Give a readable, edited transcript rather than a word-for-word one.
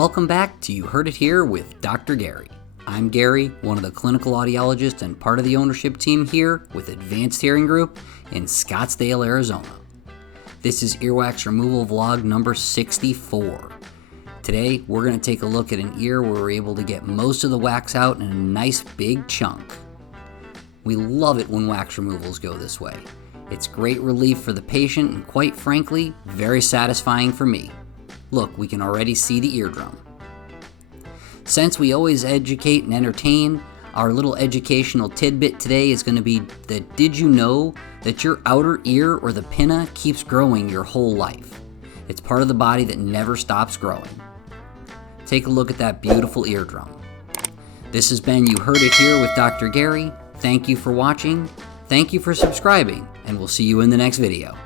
Welcome back to You Heard It Here with Dr. Gary. I'm Gary, one of the clinical audiologists and part of the ownership team here with Advanced Hearing Group in Scottsdale, Arizona. This is earwax removal vlog number 64. Today, we're going to take a look at an ear where we're able to get most of the wax out in a nice big chunk. We love it when wax removals go this way. It's great relief for the patient and, quite frankly, very satisfying for me. Look, we can already see the eardrum. Since we always educate and entertain, our little educational tidbit today is going to be that did you know that your outer ear or the pinna keeps growing your whole life? It's part of the body that never stops growing. Take a look at that beautiful eardrum. This has been You Heard It Here with Dr. Gary. Thank you for watching, thank you for subscribing, and we'll see you in the next video.